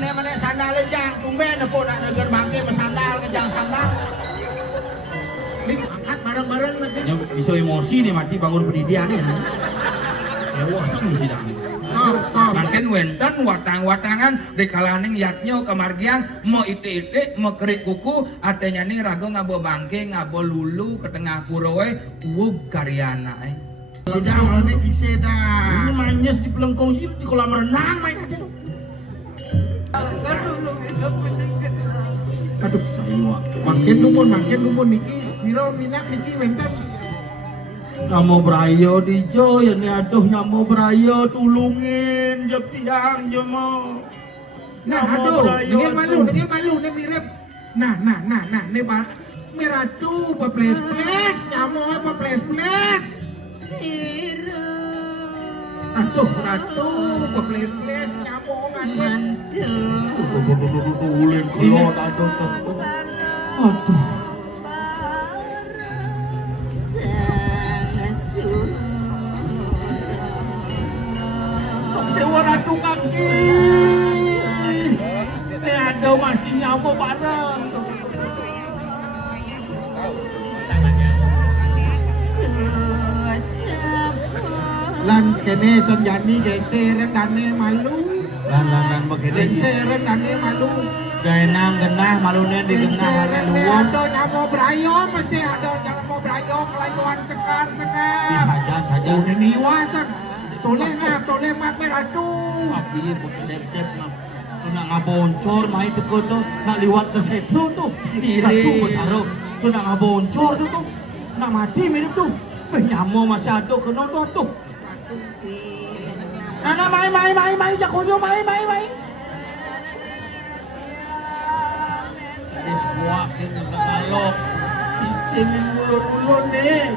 Meneh-meneh sandale jang tumben pun nak neukeun bangke mesandal ke jang sandal. Angkat bareng-bareng nanti. Ya bisa emosi nih mati bangun pendidikan ya. Ya wasang di sidang. Stop. Makin wenten watang-watangan dekalaning yatnyo kemargian mau ite-ite mau kerik kuku atenya ning rago ngabo bangke ngabo lulu ke tengah purowe wug karyana sidang ane kiseda ini manyes di pelengkong sih di kolam renang main aja tuh. Aduh saya makin dumun niki siro minat niki wenten Namo Brayo dijo ya nih aduh Namo Brayo tulungin jep tiang jemo. Nah aduh dengan malu nih mirip. Nah nih bak miratu peples Namo peples. Aduh ratu peples Namo mantu. Ulin kelot aduh. Dewa Ratu kaki ini ada masih nyamuk bareng lan skene senjani geser dane malu lan begini geser dane malu gaenang genah malune di genah luwon ada Namo Brayo masih ada Namo Brayo kelayuan sekar saja udah niwasan toleh map meratu abdi dep nak ngaboncor mai teko tuh nak liwat ke setro tuh ratu betaro tuh nak ngaboncor tuh nak mati mirip tuh penyamo masih ada kena tuh Nana mai jakonyo mai semua kena ngalok cincin ulun deh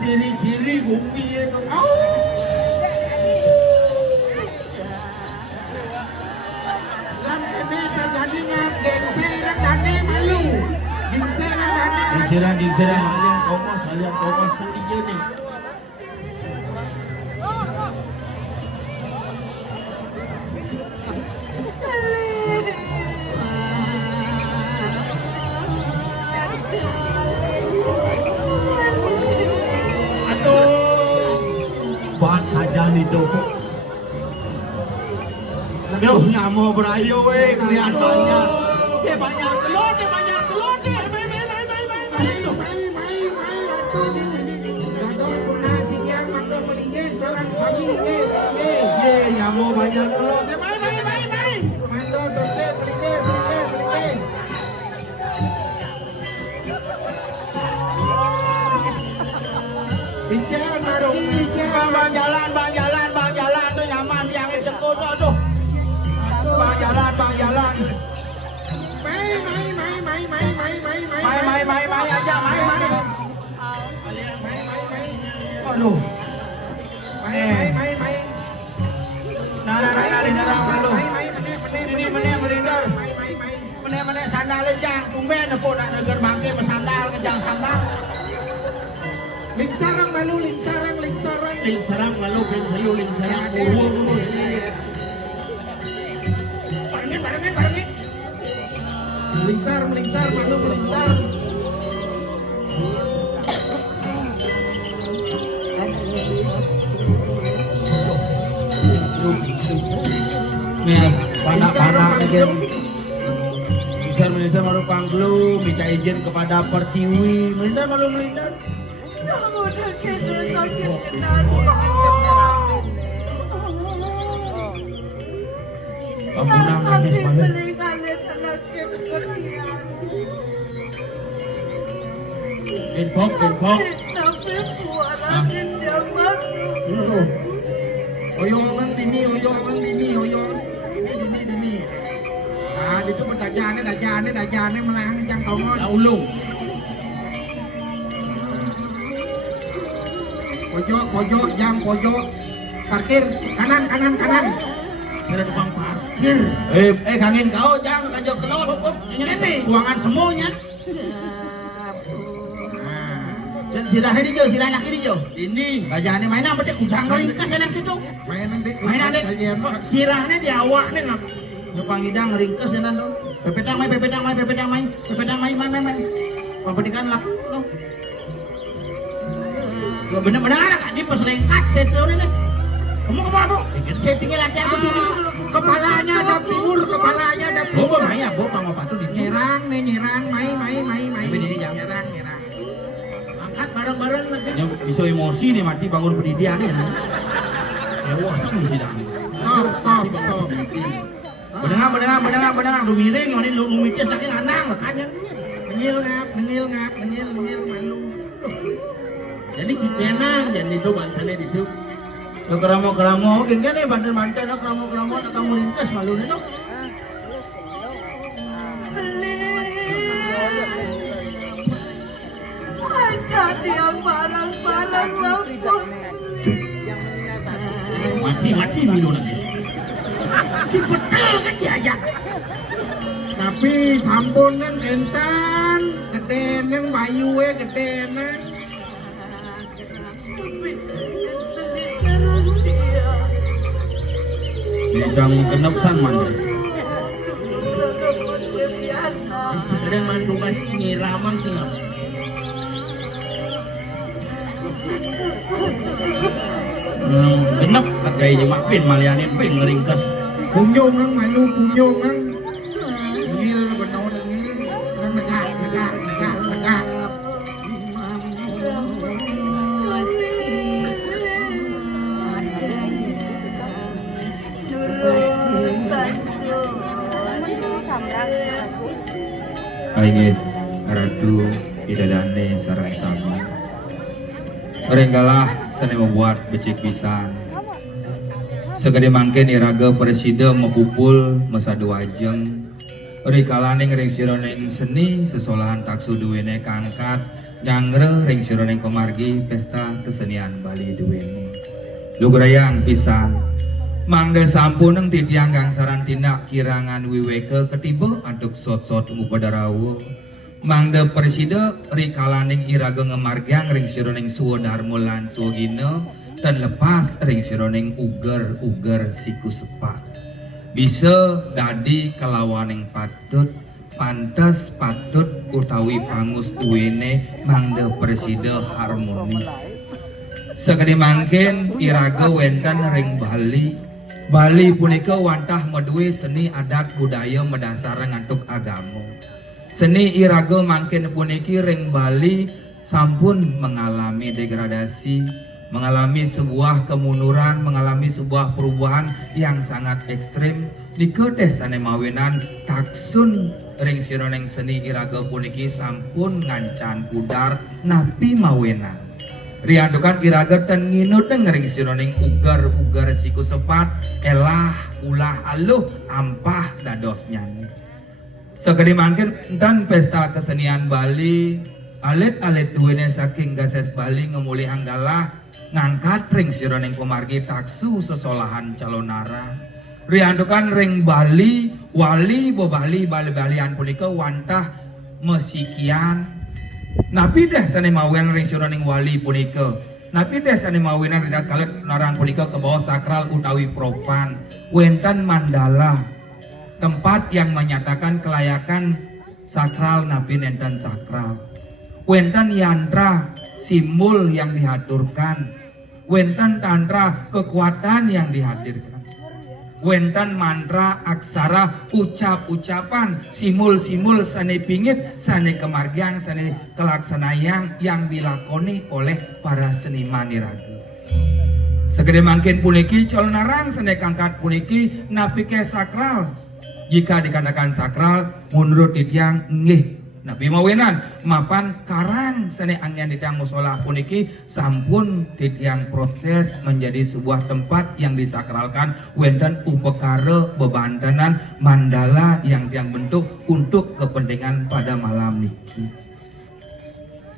ciri-ciri bumi itu jadi gengseran dane malu gengseran kalian Thomas kan dia nih aduh buat saja nih tuh Yo, Namo Brayo kelihatan banyak. Banyak telur deh. Mai. Dados nasi yang mangga melinge sarang sami Namo banyak telur deh. Mai. Mando dorte melinge. Bicara marki, Bang jalan tuh nyaman yang cekut aduh. Bang jalan. Mai aja, mai. Aduh. Mai. Nah, selalu. Ini melindar. Meneh sandale jang tumben pun nak neukeun bangke mesandal ke jang sandal. Ling sarang malu. Barengin. Melingsar malu melingsar. Nih, panak aja. Bisa malu panglu, minta izin kepada Pertiwi. Melindar. Namo kena sakit kenal. Ampunang habis balik. Infok. Tapi buaran zaman Oyongan dini. Dini. Ah, itu dajane melang jang tongos. Ulung. Pojok. Parkir kanan. Sudah tukang parkir. Kangen kau jangan kajok kelot. Ini ruangan semuanya. Dan sirahnya di jauh, sirah laki di jauh. Ini gajahnya mainan apa dia kudang kali dekat sana gitu. Mainan dek. Sirahnya di awak nih ngap. Lupa pangidang ringkes ya nan. Pepedang mai. Pembedikan lak no. Gua bener-bener ada di pas lengkat setro ini. Kamu apa? Bikin settingnya lagi aku dulu. Kepalanya ada timur, kepalanya ada timur. Bobo maya, bobo mau patu di nyerang, mai. Nyerang. Angkat bareng-bareng lagi. Bisa emosi nih mati bangun pendidikan ya. Ewasan di sidang. Stop. Bedengar, lu miring, lu mikir saking anang lekanya. Nengil malu. Jadi kikenang jadi itu mantannya itu. Lo keramo, geng kan ya mantan lo keramo, nak kamu ringkas malu nih no. Aja dia barang-barang lampus. Mati milu nanti. Cipetel kan si aja. Tapi sampunan kentan, gedenan bayu gedenan. Tapi beli sarang dia. Jam genep san man. Si kadang mantu kasih nyiraman sih nggak. Genep kayak jema pin maliane pin ngeringkes. Punyongang malu. Nengil benawan nengil. Negak. Aingit ratu idadane sarang sami. Renggalah seni membuat becik pisan. Segede mangken iraga presida mepupul mesadu ajeng. Rikalaning ring sironeng seni sesolahan taksu duwene kangkat nyangre ring sironeng pemargi pesta kesenian Bali duwene. Lugrayang pisan. Mangga sampuneng titiang gangsaran tindak kirangan wiweke ketiba aduk sot-sot ngupadarawo. Mangga presida rikalaning iraga ngemargiang ring sironing suwo darmulan suwo gino dan lepas ring sironing uger siku sepat. Bisa dadi kelawaning patut pantes patut utawi pangus duwene mangga presida harmonis. Segede mangken iraga wenten ring Bali punika wantah medue seni adat budaya medasar ngantuk agama. Seni iraga mangken puniki ring Bali sampun mengalami degradasi, mengalami sebuah kemunduran, mengalami sebuah perubahan yang sangat ekstrim. Dikedes sane mawenan taksun ring sironeng seni iraga puniki sampun ngancan pudar napi mawenan. Riandukan iraga ten nginut ngering sironing ugar siku sepat elah ulah aluh ampah dados nyanyi. Sekali mangkin dan pesta kesenian Bali alit duwene saking gases Bali ngemuli hanggalah ngangkat ring sironing pemargi taksu sesolahan calonara. Riandukan ring Bali wali balian punika wantah mesikian. Napi deh sane mawen ring sironing wali punika. Napi deh sane mawenan ridat kalet narang punika ke bawah sakral utawi propan. Wenten mandala tempat yang menyatakan kelayakan sakral napi nenten sakral. Wenten yantra simbol yang dihaturkan. Wenten tantra kekuatan yang dihadirkan. Wenten mantra aksara ucapan simul sane pingit sane kemargian sane kelaksanaan yang dilakoni oleh para seniman iraga. Segede mangkin puniki calonarang sane kangkat puniki napi ke sakral. Jika dikatakan sakral menurut titiang nggih napi mawenan mapan karang sane angin ditang musola puniki sampun titiang proses menjadi sebuah tempat yang disakralkan wenten upekara bebantenan mandala yang tiang bentuk untuk kepentingan pada malam niki.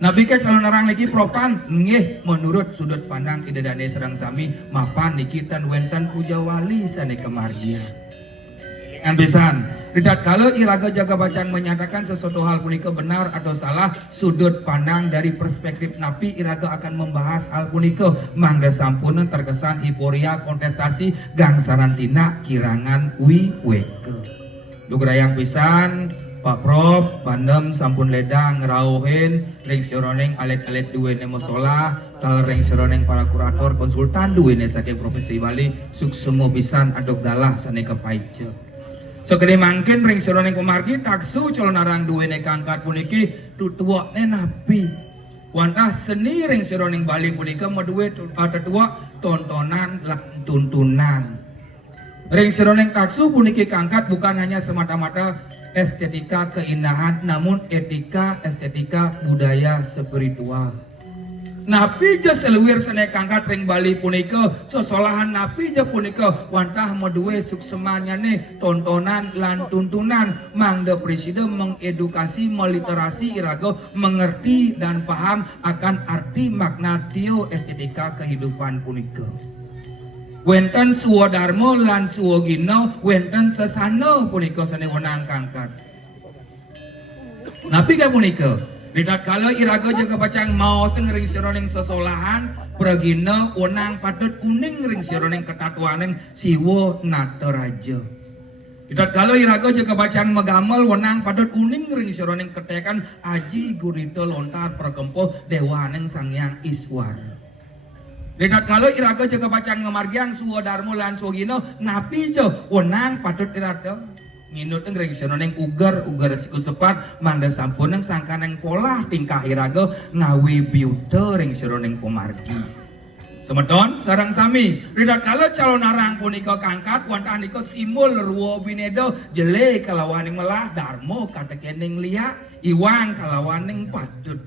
Nabi ke calon orang niki propan nggih menurut sudut pandang idadane serang sami mapan niki tan wenten puja wali sane kemargia. Pisan tidak kalau iraga jaga bacaan menyatakan sesuatu hal punika benar atau salah sudut pandang dari perspektif napi iraga akan membahas hal punika mangga sampunan terkesan hiporia kontestasi gangsaran tina kirangan wiweke. Dugrayang pisan Pak Prof bandem sampun ledang ngerauhin ring sironeng alet-alet duwene musola tal ring sironeng para kurator konsultan duwene saking Provinsi Bali suksemo pisan adog dalah sane kepaije. Sekali mangkin ring sironeng pemargi taksu calon narang duwene kangkat puniki tutuwakne napi. Wantah seni ring sironeng Bali punika maduwe tetua tontonan lan tuntunan. Ring sironeng taksu puniki kangkat bukan hanya semata-mata estetika keindahan namun etika estetika budaya spiritual. Napi je seluwir sene kangkat ring Bali punika sosolahan napi je punika wantah maduwe suksemanyane tontonan lan tuntunan mangda presiden mengedukasi meliterasi iraga mengerti dan paham akan arti makna tio estetika kehidupan punika. Wenten suwo dharma lan suwo gina wenten sesana punika sane wenang kangkat. Napi ka punika ridat kala iraga jaga bacang mau sengring sironing sesolahan pragina wenang patut uning ring sironing ketatuaning siwo nataraja. Ridat kala iraga jaga bacang megamel wenang patut uning ring sironing ketekan aji gurita lontar prakempo dewaning Sangyang Iswara. Ridat kala iraga jaga bacang ngemargian suwo dharma lan suwo gina napi jo wenang patut iraga nginut ring sironeng ugar siku sepat mangda sampun sangkaneng pola tingkah iraga ngawi biuta ring sironeng pemargi. Semeton sareng sami ridat kala calon narang punika kangkat wantah nika simbol ruwo bineda jele kalawaning melah dharma katekening liya iwang kalawaning patut.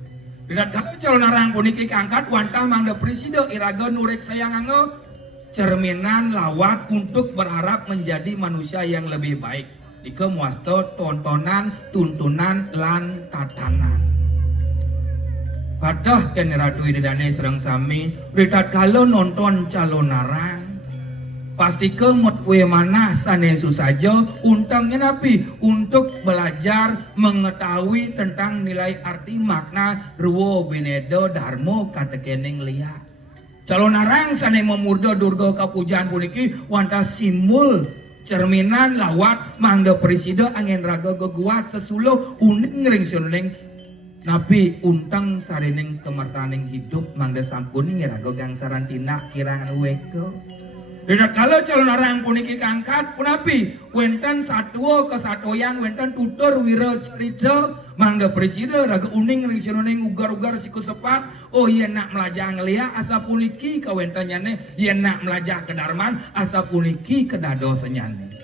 Ridat kala calon narang puniki kangkat wantah mangda presida iraga nurek sayangange cerminan lawat untuk berharap menjadi manusia yang lebih baik. Ika muasto tontonan, tuntunan, lan tatanan. Padah ken ratu idane serang sami, ridat kala nonton calon narang. Pasti ke mutwe mana sane susaja untangnya napi untuk belajar mengetahui tentang nilai arti makna ruwo binedo dharma katekening liya. Calon narang sane memurda durga kapujaan puniki wantah simbol cerminan lawat mangda presida angin raga geguat sesuluh uning ring sironeng napi untang sareneng kemertaning hidup mangda sampun raga gangsaran tina kirangan weke. Ridat kala calon narang puniki kangkat punapi wenten satwa kesatoyan wenten tutur wira cerita mangda presida raga uning ring sironeng ugar-ugar siku sepat oh yen nak melajah ngelia asa puniki kawentanyane yen nak melajah kedarman asa puniki kedado senyane.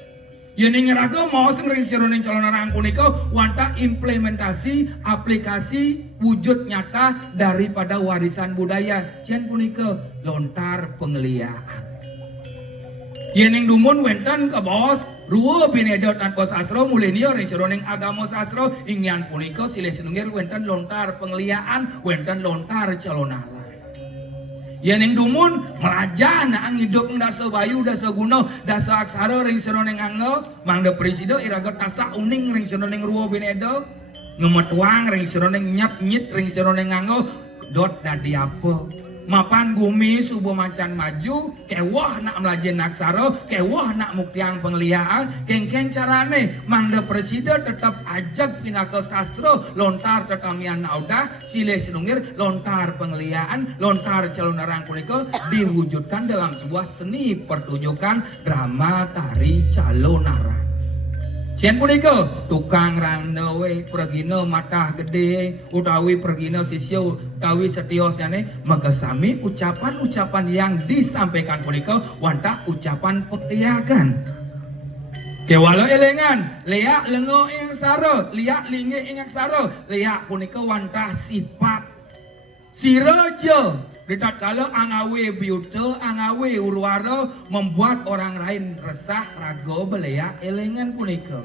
Yen ngeraga mau ring sironeng calon narang punika wantah implementasi aplikasi wujud nyata daripada warisan budaya jen punika lontar pengliaan. Yening dumun wenten ke bos ruwo bineda tanpa sasro mulenio ring sironeng agama sasro ingyan punika silih sinunggir wenten lontar pengliaan wenten lontar calon narang. Yening dumun melajah naang hidup dasa bayu dasa guna dasa aksara ring sironeng angge mangda presida iraga tasa uning ring sironeng ruwo bineda ngemetuang ring sironeng nyit ring sironeng angge dot dadi apa. Mapan gumi subuh mancan maju kewah nak melajen aksara kewah nak muktiang pengliaan kengken carane mangda presida tetap ajak pinaka sastra lontar tetamian naudah silih sinunggir lontar pengliaan lontar calon narang punika diwujudkan dalam sebuah seni pertunjukan drama tari calon narang. Cien punika tukang rangna we pergina matah gede utawi pergina sisya utawi setiosane maka sami ucapan-ucapan yang disampaikan punika wantah ucapan petiakan. Kewala elengan leak lengo ing sara liak linge ing aksara leak punika wantah sifat siraja. Ridat kala angawe biuta angawe urwara membuat orang lain resah raga beleak elengan punika.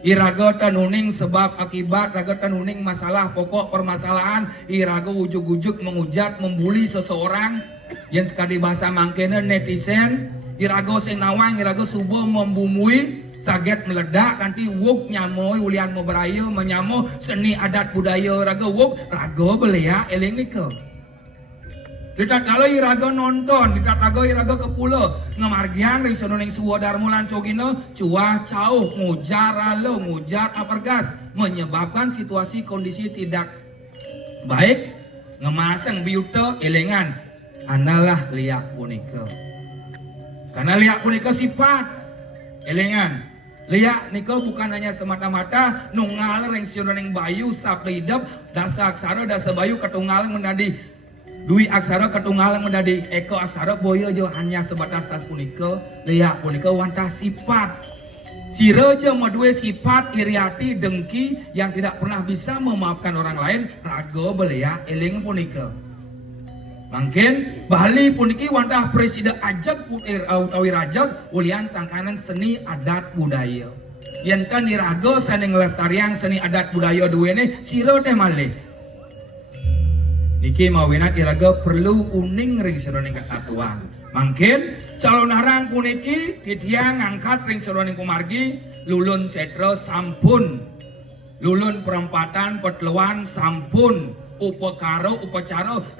Iraga tanuning sebab akibat raga tanuning masalah pokok permasalahan iraga ujuk-ujuk mengujat membuli seseorang yang sekali bahasa mangkena netizen iraga sing nawang iraga subuh membumui saget meledak kanti wuk nyamoy ulian mau beraya menyamo seni adat budaya raga wuk raga beleak eling nika. Ditat kalau iraga nonton, ditat kalau iraga ke pulau ngamargian ring sono ning suwa darmulan sogino cuah cauh ngujar alo ngujar apergas menyebabkan situasi kondisi tidak baik ngemasang biuto elengan analah liak punika karena liak punika sifat elengan liak nika bukan hanya semata-mata nunggal ring sono ning bayu saplidep dasa aksara dasa bayu ketunggal menjadi Dwi aksara ketunggal menjadi eko aksara boyo jo hanya sebatas satu punika liak punika wantah sifat sira jo madue sifat iriati dengki yang tidak pernah bisa memaafkan orang lain raga belia eling punika mungkin Bali puniki wantah presiden ajak utawi rajak ulian sangkanan seni adat budaya yen kan iraga saning lestarian seni adat budaya duwene sira teh malih niki mawinat iraga perlu uning ring seroning ketatuan. Mungkin calon narang puniki titiang ngangkat ring seroning kumargi lulun setra sampun. Lulun perempatan petluan sampun. Upacara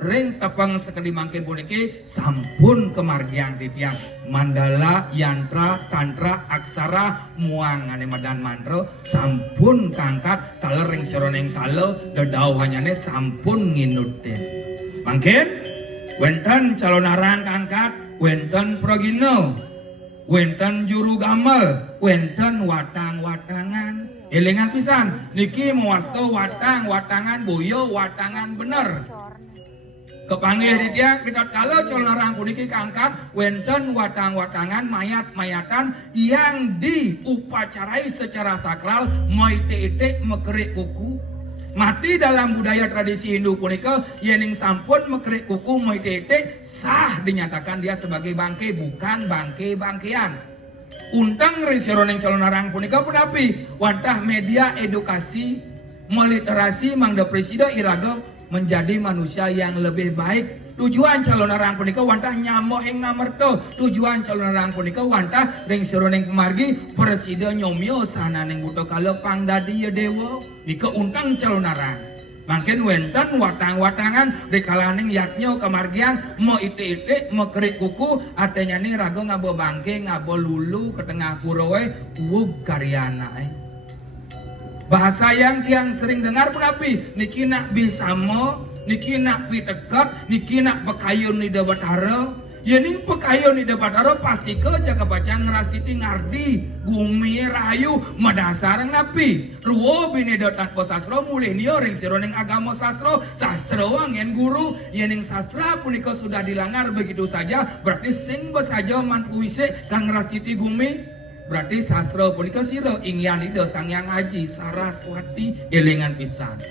ring tepang sekali mangkin puniki sampun kemargian titiang mandala yantra tantra aksara muangane madan mantra sampun kangkat taler ring seroneng kalo dedau hanyane sampun nginutin mangkin wenten calon arang kangkat wenten progino wenten juru gamal wenten watang-watangan elengan pisan niki mewasto watang-watangan boyo watangan bener kepanggih di tiang kita kalau calon orang puniki keangkat wenten watang-watangan mayat-mayatan yang diupacarai secara sakral moite-ite mekerik kuku mati dalam budaya tradisi Hindu punika yening sampun mekerik kuku moite-ite sah dinyatakan dia sebagai bangke bukan bangke-bangkean untang ring calon arang punika pun api wantah media edukasi meliterasi mangda presida iraga menjadi manusia yang lebih baik tujuan calon arang punika wantah nyamo ing ngamerto tujuan calon arang punika wantah ring kemargi presida nyomyo sananing buto kala pangdadi dewa nika untang calon arang mungkin wenten watang-watangan rekalaning yatnyo kemargian mau ite-ite mau kerik kuku artinya nih rago ngabo bangke ngabo lulu ke tengah purowe wug karyana bahasa yang sering dengar pun api niki nak bisa mo niki nak pitekat niki nak pekayun ni debatara ya ning pekayon di debatara pasti ke jaga baca ngerasiti ngardi gumi rahayu madasarang napi ruwo binedotan po sasro mulih niyo ring sironing agama sasro angin guru ya ning sastra punika sudah dilanggar begitu saja berarti sing besaja manpuise kang ngerasiti gumi berarti sastra punika siro ingyan ida sang yang haji saraswati elengan pisan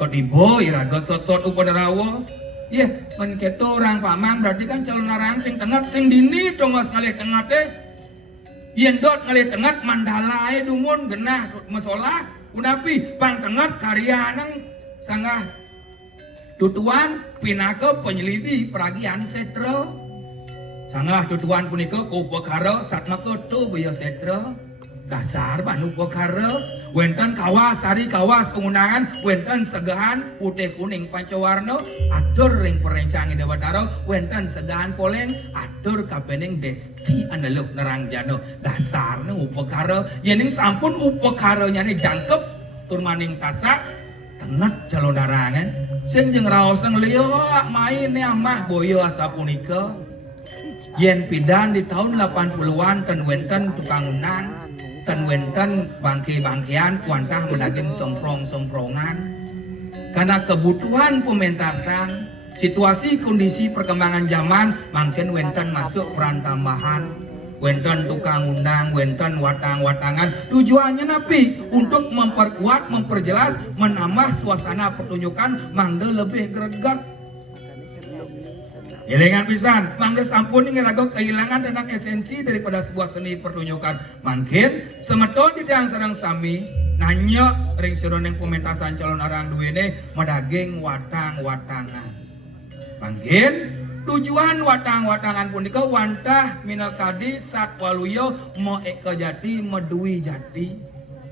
kodibo iraga sot-sot upadarawa ya, menketo orang pamang berarti kan calon narang sing tengat sing dini tongos ngalih tengat teh. Yen dot ngalih tengat mandala ae dumun genah mesola unapi pang tengat karya nang sanggah tutuan pinaka penyelidi peragian setra. Sanggah tutuan punika kupekara satmaka tu baya setra. Dasar banu pekara wenten kawas hari kawas penggunaan wenten segahan putih kuning pancawarna atur ring perencang ida batara wenten segahan poleng atur kapening desti andeluk nerang jano dasarna upekara yening sampun upekaranya ni jangkep turmaning tasak tenat calon darangan sing jeung raoseng lieu main ni amah boyo asa punika yen pidan di tahun 80-an ten wenten tukang unang ten wenten bangke-bangkean wantah menaging somprong-somprongan karena kebutuhan pementasan situasi kondisi perkembangan zaman mungkin wenten masuk peran tambahan wenten tukang undang wenten watang-watangan tujuannya napi untuk memperkuat memperjelas menambah suasana pertunjukan mangde lebih greget elengan pisan, mangga sampun ngerago kehilangan tentang esensi daripada sebuah seni pertunjukan. Mungkin semeton di tiang sareng sami nanya ring sironeng pementasan calon arang duwene madaging watang-watangan. Mungkin tujuan watang-watangan punika wantah minakadi satwaluyo mo eka jati medui jati.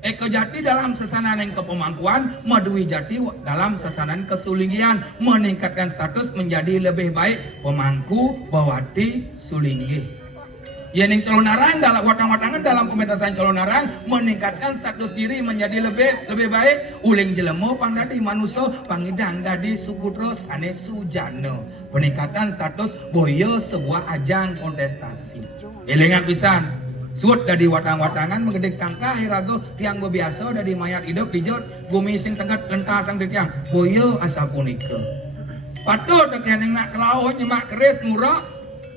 Eko Jati dalam sesanan kepemangkuan, Madui Jati dalam sesanan kesulinggian, meningkatkan status menjadi lebih baik pemangku bawati sulinggi. Yening calonaran dalam watang-watangan dalam pementasan calonaran meningkatkan status diri menjadi lebih baik. Uling jelemo pangdadi manusia pangidang dadi sukutro sane sujana. Peningkatan status boyo sebuah ajang kontestasi. Elingan pisan. Suut dari watang-watangan menggedek tangkah hirago tiang bebiasa dari mayat hidup dijot gumising tenggat lentasang di tiang boyo asa punika. Patut kening nak kelauh nyemak keris ngurak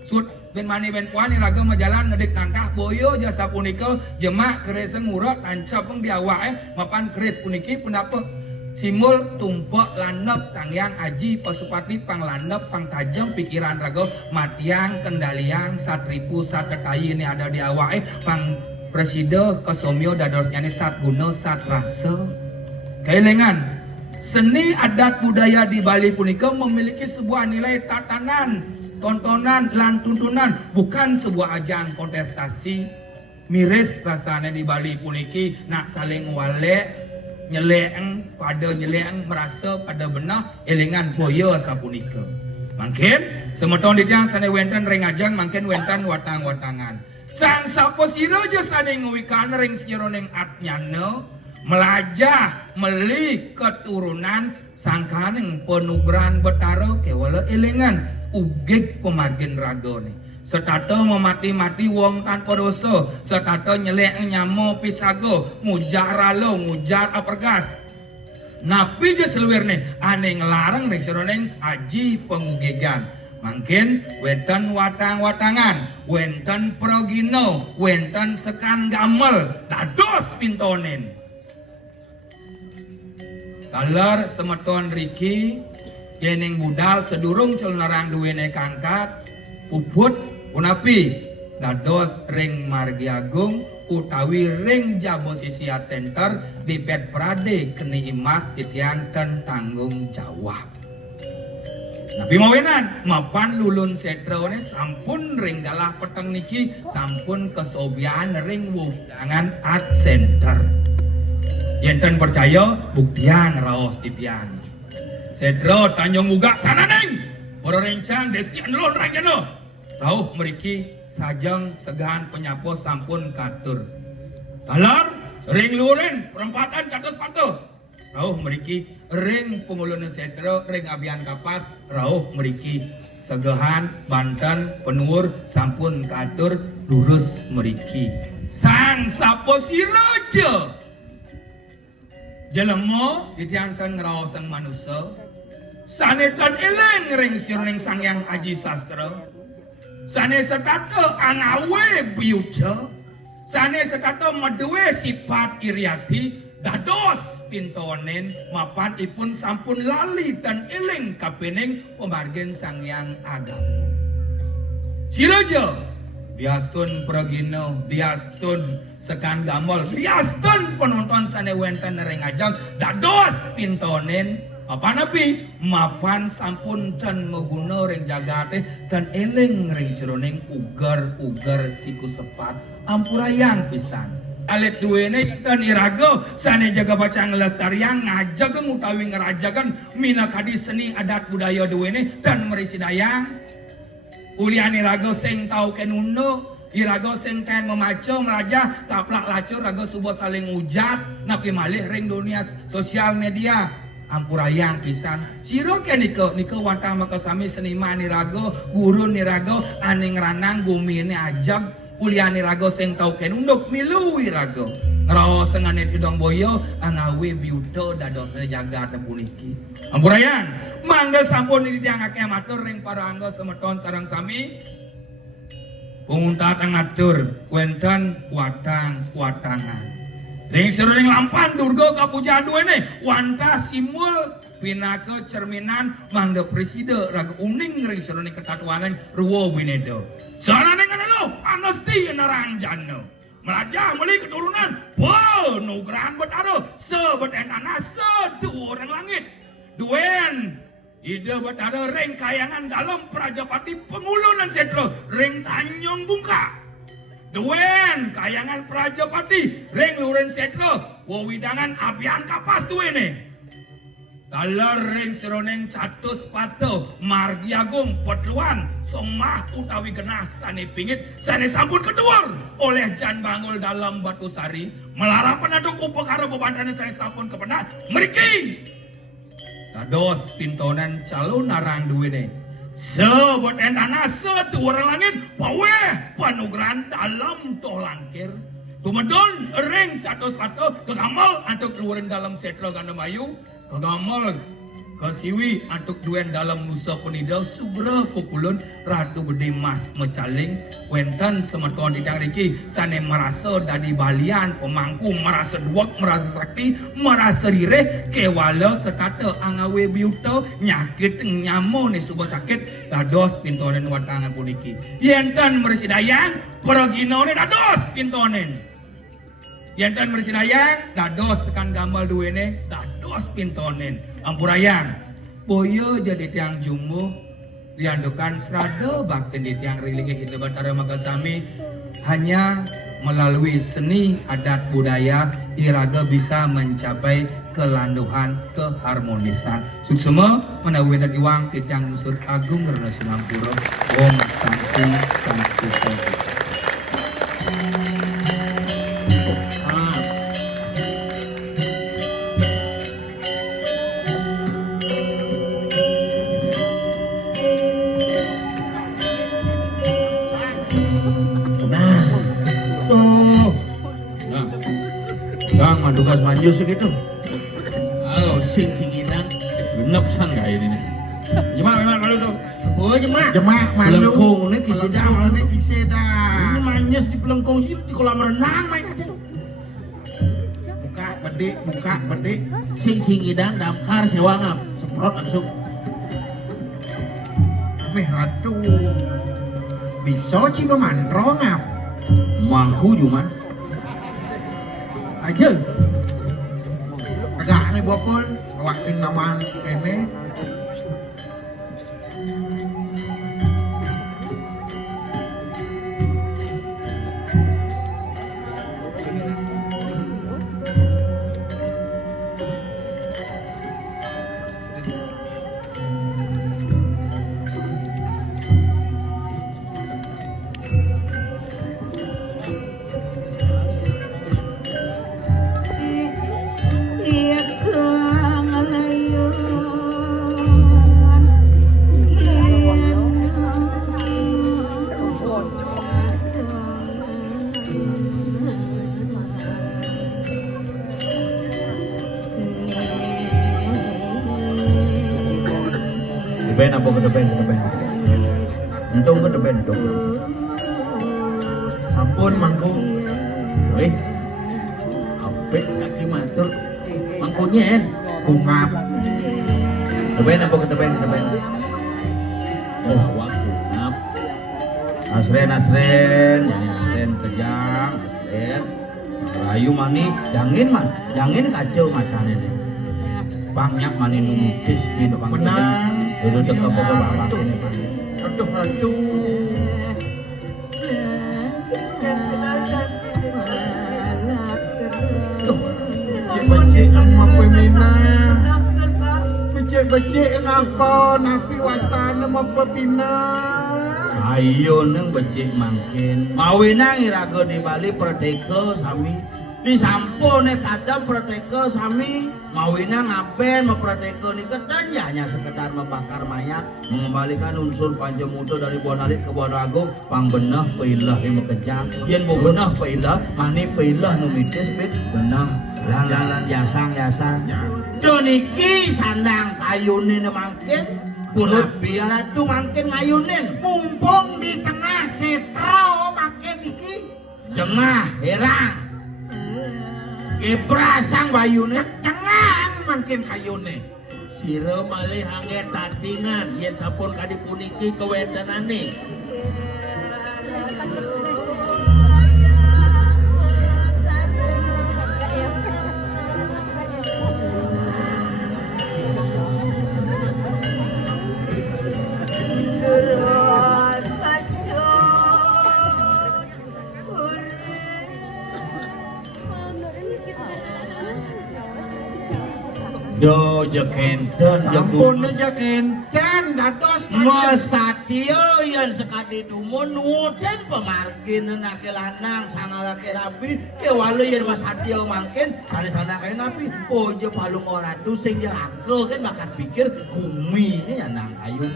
suut ben mani ben kuan hirago majalan ngedek tangkah boyo jasa punika jemak keris ngurak tancap peng diawake mapan keris puniki pendapat simul tumpuk landep sangyang aji pasupati panglandep pangtajem pikiran rago matiang kendalian satripu satetai ini ada di awake pang preside kesomyo dadosnya ini sat guna sat rasa keelengan seni adat budaya di Bali punika memiliki sebuah nilai tatanan tontonan lan tuntunan bukan sebuah ajang kontestasi miris rasanya di Bali puniki nak saling walek nyeleng pada nyeleng merasa pada benar elingan boyo sapunika. Mungkin semeton di tiang sane wenten ring ajang mungkin wenten watang-watangan. Sang sapa sira je sane nguwikan ring sironeng atnyana melajah meli keturunan sangkaning penugran betara kewala elingan ugik pemargin ragone. Setata memati-mati wong tanpa dosa, setata nyelek nyamo pisago, ngujar ralo, ngujar apergas. Napi je seluirne ane ngelarang resironeng aji pengugegan. Mungkin wenten watang-watangan, wenten progino, wenten sekan gamel, dados pintonen. Talar semeton Riki, yening budal sedurung celnarang duwene kangkat, uput unapi dados ring Margi Agung utawi ring Jabo Sisiat Center di Pet Prade keni imas titianten tanggung jawab. Napi mawenan mapan lulun setrone sampun ring galah peteng niki sampun kesobian ring wudangan art center. Yenten percaya buktian raos titian. Setro Tanjung Muga sana neng. Ora rencang destian lon ranjano. Rauh meriki sajang segahan penyapo sampun katur. Talar ring luren perempatan catus patuh. Rauh meriki ring pengulun setro ring abian kapas. Rauh meriki segahan Banten penuur sampun katur lurus meriki. Sang sapo sirojo. Jelemo ditiantan ngerawasan manusia. Sanetan eleng ring sironing sangyang aji sastra. Sane sekata angawe biuca, sane sekata meduwe sifat iriati, dados pintonen mapan ipun sampun lali dan eling kapening pemargen sangyang agama. Siraja, biastun progino, biastun sekan gamol, biastun penonton sane wenten ring ajang, dados pintonen. Apa nabi mapan sampun can meguna ring jagate dan eling ring sironing ugar siku sepat ampurayang pisan alit duwene dan irago sane jaga baca ngelestarian ngajag utawi ngerajagan minakadi seni adat budaya duwene dan merisi dayang ulian irago sing tau kenuno irago sing ten memaco melajah taplak lacur rago subuh saling ujat napi malih ring dunia sosial media ampurayang pisan siro ke niko wantah makasami seniman nirago guru nirago aning ranang bumi ini ajag ulian nirago sing tau ken unduk milu irago ngerawas nganet idong boyo angawe biuto dados jaga tepuliki ampurayang mangga sampun ini diangake amatur ring para angga semeton sareng sami penguntat ngatur wenten watang-watangan ring siruring lampan durga kapujaan duwene wanta simul pinake cerminan mangda preside raga uning ring siruring ketatuanan ruwo binedo sarane nganelo anesti naranjana melajah meli keturunan wow nugrahan betaro sebetendana sedu orang langit duen ide betaro ring kayangan dalam Prajapati Pengulunan Setro ring Tanjung Bungka Duen kayangan Prajapati reng luren setra wewidangan abian kapas duwene. Dalar ring seroneng catus pato margi agung petluan somah utawi genah sane pingit sane sampun keduar oleh Jan Bangul dalam Batu Sari melarapan aduk upekara bebantanan sane sampun kepenah mriki dados pintonan calon narang duwene sebut entana setuwar langit paweh panugrahan dalam toh langkir tumedon ring catus pato kegamal antuk luren dalam setra Gandamayu kegamal kasiwi antuk duen dalam Nusa Penida sugera pukulun Ratu Gede Mas mecaling wenten semeton didang riki sane merasa dadi balian pemangku merasa duak merasa sakti merasa rireh kewala sekata angawe biuta nyakit nyamo ni suba sakit dados pintonen watangan puniki yenten mersidayang perginone dados pintonen yenten mersidayang dados tekan gamal duwene dados pintonen ampurayang boyo jadi tiang jumuh diandukan serada bakti di tiang rilingih itu Batara Makasami hanya melalui seni adat budaya iraga bisa mencapai kelanduhan keharmonisan suksema menawi dadi wang di tiang Nusur Agung Rana Sinampura Om Santi Santi Santi. Tugas manjus segitu. Halo, sing gidang. Genep san gak ini nih. Jemaah malu tuh. Oh, jemaah. Jemaah malu. Pelengkung ini kisedang. Ini kisedang. Ini manjus di pelengkung sih di kolam renang main aja tuh. Buka bedik. Sing gidang damkar sewangap. Semprot langsung. Meh ratu. Bisa sih memandro ngap. Mangku cuma. Aja. Agak nih bopul. Awak sing nama ini. Depan apa ke depan? Untung ke depan dong. Sampun mangku. Weh. Apik kaki matur. Mangkunyen. Kungap. Depan apa ke depan? Oh, waktu ngap. Asren, kejang, asren. Rayu manik, jangin kacau matanya deh. Banyak mani numukis di depan Menang. Duduk dekat bapak ini. Aduh. Becik emak pemina. Becik ngapa napi wastana mau pepina. Ayo neng becik mangkin. Mawinang iraga di Bali perdeka sami. Di sampone padam perdeka sami. Mawinang ngaben memperdeka ni ketan ya hanya sekedar membakar mayat, mengembalikan unsur panjemuto dari Bonalit ke Bono Agung, pangbenah peilah yang bekerja. Yen bo benah peilah, mani peilah numitis bit benah. Lan yasang. Doniki sandang kayunin mangkin. Punut biar itu mangkin ngayunin. Mumpung di tengah setro makin iki. Jengah herang. Ibrasang bayune Tenang makin kayune. Sira malih angge tatingan yen sampun kadipuniki kewentenane. Terus lanjut. Do jekenten Sampun aja kenten dados Masatyo yang sekali dumun nuten pemargin nake lanang sang laki rabi ke walu yang masatyo mangkin sana kayak nabi ojo palung oratu sing jago kan makan pikir kumi ini nang kayu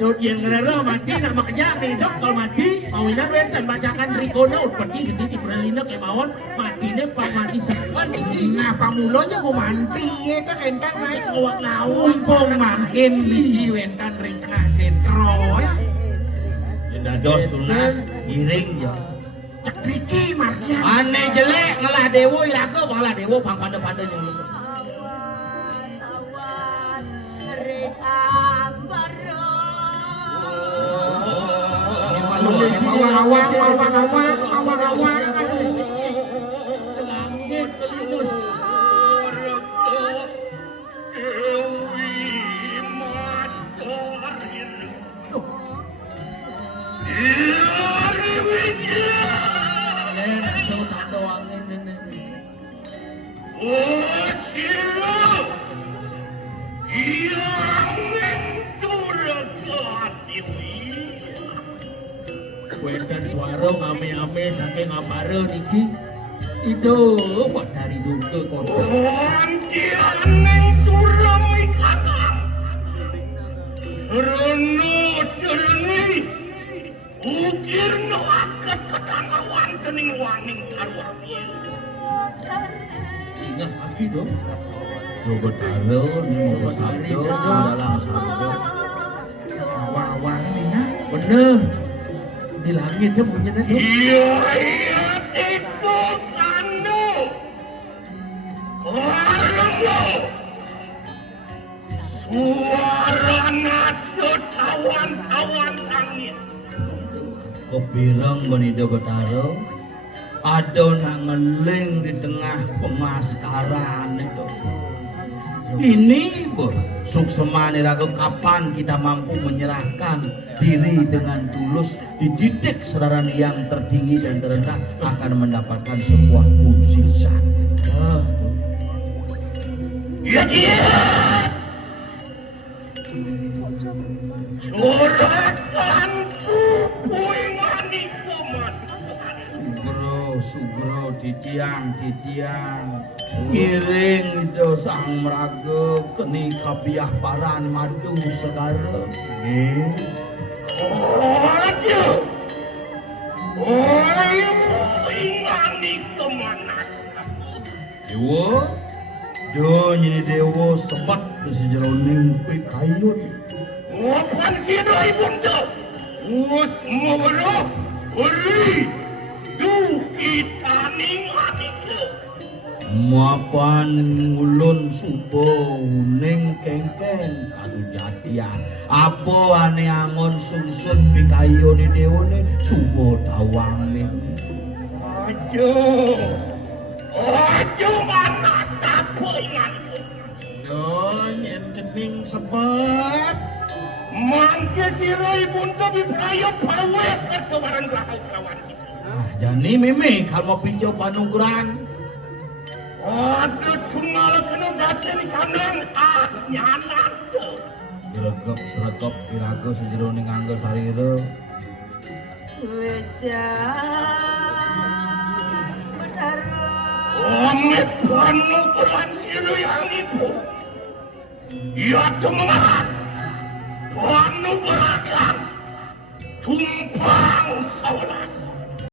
Dut yang ngerero mati nak makanya medok kalau mati mawina wenten bacakan rikona utpati sedikit berlina kemauan matine pak mati sepan iki nah pamulonya ku manti eta kenten naik ngawak ngawak umpung mangkin biji wentan ring tengah sentro ya yang dados tunas giring ya cek riki margian aneh jelek ngalah dewo iraga ngalah dewo pang pada yang lu Awas ring ambaro awang-awang langit kelinus Wenten suara ame-ame saking ngapare niki itu kok dari duke kocak Antianeng suram ikatan Renut dereni Ukir no akat ketangawan tening waning karwami ingat lagi dong Robert Aro nih mau sabdo dalam sabdo awang-awang ini ya bener di langit tuh punya tuh Iya tiku kando Warmo Suara nado tawan-tawan tangis Kopireng menida betaro ada ngeling di tengah pemaskaran itu ini sukseman iraga kapan kita mampu menyerahkan diri dengan tulus dididik saudara yang tertinggi dan terendah akan mendapatkan sebuah pujian Ya dia Curahkan puingani kuman Sugro titiang Iring itu sang meraga keni kapiah paran madu segara Aja Oi puingani kemana Dewa do nyini dewa sebat di sejeroning pikayun Wapan sida ibunda Us mawara Uri Duki taning anike Mapan ngulun subo uning kengkeng kasujatian apa ane angon sungsun pikayun ni dewa ni subo tawang ni Aja manas tapo inganike don yen kening sebet Mangke sira ibunda bibraya pawe kacawaran bakal kelawan kita jani meme kalau mau pinjau panugrahan Aduh tunggal kena gace ni kandang nyanan tuh Sregep iraga sejeroning angga sarira Suwejan bedara Omes panukuran sira yang ibu Ya teman Panukurakan Tumpang saulas